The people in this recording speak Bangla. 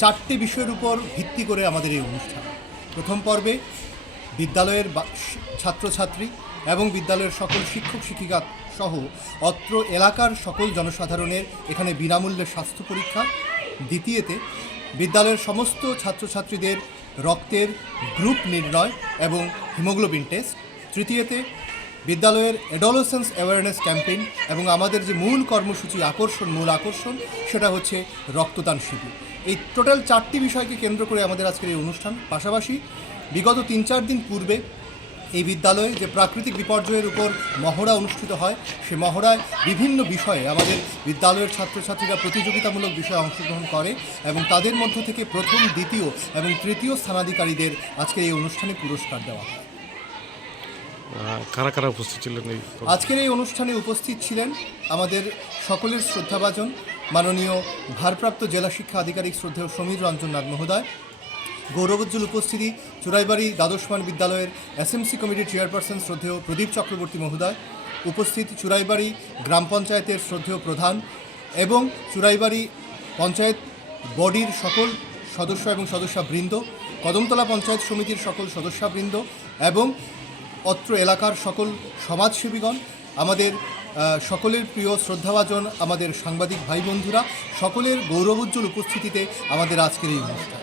চারটি বিষয়ের উপর ভিত্তি করে আমাদের এই অনুষ্ঠান। প্রথম পর্বে বিদ্যালয়ের ছাত্রছাত্রী এবং বিদ্যালয়ের সকল শিক্ষক শিক্ষিকা সহ অত্র এলাকার সকল জনসাধারণের এখানে বিনামূল্যে স্বাস্থ্য পরীক্ষা। দ্বিতীয়তে বিদ্যালয়ের সমস্ত ছাত্রছাত্রীদের রক্তের গ্রুপ নির্ণয় এবং হিমোগ্লোবিন টেস্ট। তৃতীয়তে বিদ্যালয়ের অ্যাডোলেসেন্স অ্যাওয়ারনেস ক্যাম্পেইন এবং আমাদের যে মূল কর্মসূচি মূল আকর্ষণ সেটা হচ্ছে রক্তদান শিবির। এই টোটাল চারটি বিষয়কে কেন্দ্র করে আমাদের আজকের এই অনুষ্ঠান। পাশাপাশি বিগত 3-4 দিন পূর্বে এই বিদ্যালয়ে যে প্রাকৃতিক বিপর্যয়ের উপর মহড়া অনুষ্ঠিত হয়, সে মহড়ায় বিভিন্ন বিষয়ে আমাদের বিদ্যালয়ের ছাত্রছাত্রীরা প্রতিযোগিতামূলক বিষয়ে অংশগ্রহণ করে এবং তাদের মধ্য থেকে প্রথম, দ্বিতীয় এবং তৃতীয় স্থানাধিকারীদের আজকের এই অনুষ্ঠানে পুরস্কার দেওয়া হয়। কারা কারা উপস্থিত ছিলেন? আজকের এই অনুষ্ঠানে উপস্থিত ছিলেন আমাদের সকলের শ্রদ্ধাভাজন মাননীয় ভারপ্রাপ্ত জেলা শিক্ষা আধিকারিক শ্রদ্ধেয় সমীর রঞ্জন নাথ মহোদয়। গৌরবোজ্জ্বল উপস্থিতি চুরাইবাড়ি দ্বাদশমান বিদ্যালয়ের এসএমসি কমিটির চেয়ারপারসন শ্রদ্ধেয় প্রদীপ চক্রবর্তী মহোদয়। উপস্থিত চুরাইবাড়ি গ্রাম পঞ্চায়েতের শ্রদ্ধেয় প্রধান এবং চুরাইবাড়ি পঞ্চায়েত বডির সকল সদস্য এবং সদস্যবৃন্দ, কদমতলা পঞ্চায়েত সমিতির সকল সদস্যবৃন্দ এবং অত্র এলাকার সকল সমাজসেবীগণ, আমাদের সকলের প্রিয় শ্রদ্ধাভাজন আমাদের সাংবাদিক ভাই বন্ধুরা, সকলের গৌরবোজ্জ্বল উপস্থিতিতে আমাদের আজকের এই অনুষ্ঠান।